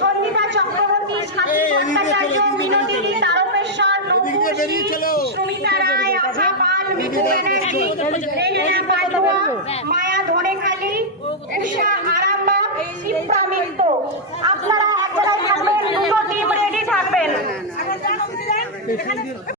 সন্ধিতা চক্রবর্তী, সাথী ভট্টাচার্য, বিনোদিনী তারকেশ্বর, সুমিতা রায়, আশা পাল, মিঠু ব্যানার্জি, রেহেনা পাটুয়া, মায়া ধনেখালি, উষা আরামবাগ, শিপ্রা মিত্র। আপনারা এক জায়গায় থাকবেন, দুটো টিম রেডি থাকবেন।